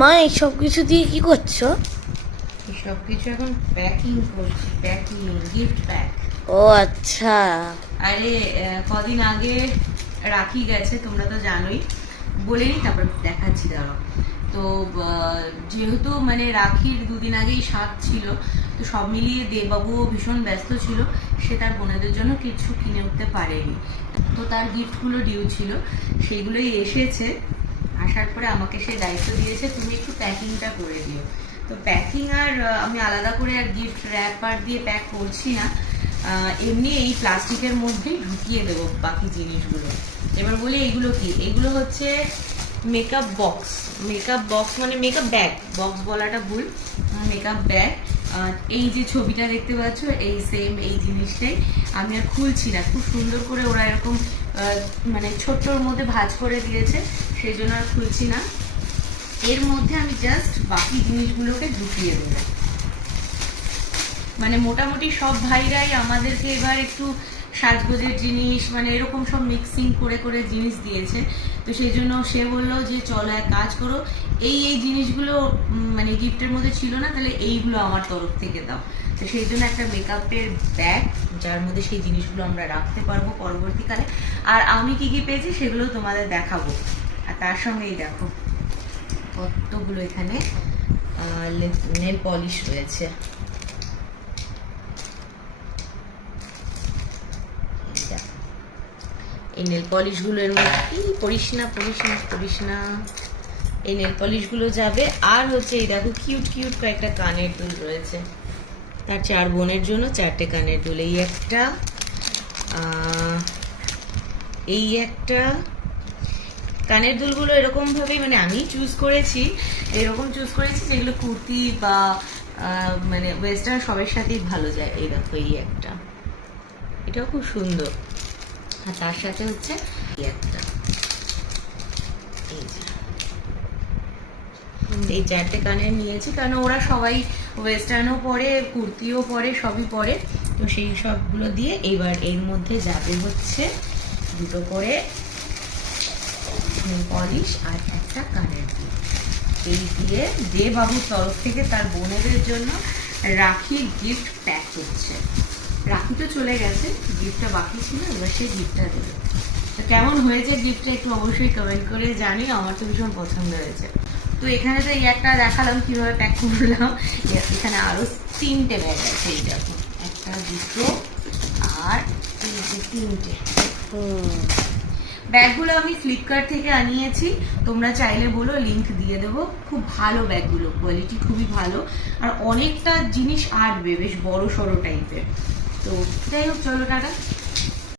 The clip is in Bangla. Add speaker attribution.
Speaker 1: মা এই সব কিছু দিয়ে কি করছ?
Speaker 2: সব কিছু এখন প্যাকিং করছি প্যাকিং গিফট প্যাক
Speaker 1: ও আচ্ছা।
Speaker 2: আরে কদিন আগে রাখি গেছে তোমরা তো জানোই। বলেই তারপর দেখাচ্ছি দাঁড়াও। তো যেহেতু মানে রাখির দুদিন আগেই সাত ছিল তো সব মিলিয়ে দেববাবুও ভীষণ ব্যস্ত ছিল সে তার বোনেদের জন্য কিছু কিনে উঠতে পারেনি। তো তার গিফটগুলো ডিউ ছিল সেইগুলোই এসেছে। আসার পরে আমাকে সে দায়িত্ব দিয়েছে, তুমি একটু প্যাকিংটা করে দিও। তো প্যাকিং আর আমি আলাদা করে আর গিফট র্যাপার দিয়ে প্যাক করছি না। এমনি এই প্লাস্টিকের মধ্যেই ঢুকিয়ে দেবো বাকি জিনিসগুলো। এবার বলি এগুলো কি? এগুলো হচ্ছে মেকআপ বক্স মেকআপ বক্স মানে মেকআপ ব্যাগ বক্স বলাটা ভুল। মেকআপ ব্যাগ এই যে ছবিটা দেখতে পাচ্ছ, এই সেম এই জিনিসটাই। আমি আর খুলছি না, খুব সুন্দর করে ওরা এরকম মানে ছোট্টর মধ্যে ভাজ করে দিয়েছে, সেই জন্য আর খুলছি না। এর মধ্যে আমি জাস্ট বাকি জিনিসগুলোকে ঢুকিয়ে দেবো। মানে মোটামুটি সব ভাইরাই আমাদেরকে এবার একটু সাজগোজের জিনিস মানে এরকম সব মিক্সিং করে করে জিনিস দিয়েছে। তো সেই জন্য সে বলল যে, চলো এক কাজ করো, এই এই জিনিসগুলো মানে গিফটের মধ্যে ছিল না, তাহলে এইগুলো আমার তরফ থেকে দাও। তো সেই জন্য একটা মেকআপের ব্যাগ যার মধ্যে সেই জিনিসগুলো আমরা রাখতে পারব পরবর্তীকালে। আর আমি কি কি পেয়েছি সেগুলো তোমাদের দেখাবো। আর তার সঙ্গেই দেখো, কতগুলো এখানে নেল পলিশ রয়েছে এই দেখো। এই নেল পলিশগুলো এর মধ্যে কি? পড়িস না পড়িস না পড়িস না। এই নেল পলিশগুলো যাবে। আর হচ্ছে এই দেখো কিউট কিউট কয়েকটা কানের দুল রয়েছে। তার চার বোনের জন্য চারটে কানের দুল। এই একটা এই একটা। কানের দুলগুলো এরকম ভাবেই মানে আমি চুজ করেছি, এরকম চুজ করেছি যেগুলো কুর্তি বা মানে ওয়েস্টার্ন সবের সাথেই ভালো যায়। এই দেখো এই একটা। এটাও খুব সুন্দর। আর তার সাথে হচ্ছে এই একটা। এই চারটে কানের নিয়েছি কারণ ওরা সবাই ওয়েস্টার্নও পরে কুর্তিও পরে সবই পরে। তো সেই সবগুলো দিয়ে এবার এর মধ্যে যাবে হচ্ছে দুটো করে পলিশ আর একটা কানের দুল এই দিয়ে দে বাবুর তরফ থেকে তার বোনেদের জন্য রাখি গিফট প্যাক হচ্ছে। রাখি তো চলে গেছে গিফটটা বাকি ছিল, এবার সেই গিফটটা দেবে। তো কেমন হয়েছে গিফটটা একটু অবশ্যই কমেন্ট করে জানি আমার তো ভীষণ পছন্দ হয়েছে। তো এখানে তো এই একটা দেখালাম, কীভাবে প্যাক করলাম। এখানে আরও তিনটে ব্যাগ আছে, এই দেখো। একটা, দুটো, আর তিনটে। ব্যাগগুলো আমি ফ্লিপকার্ট থেকে আনিয়েছি, তোমরা চাইলে বলো লিংক দিয়ে দেবো। খুব ভালো ব্যাগগুলো কোয়ালিটি খুবই ভালো। আর অনেকটা জিনিস আটবে, বেশ বড় সড়ো টাইপের তো যাই হোক চলো টাটা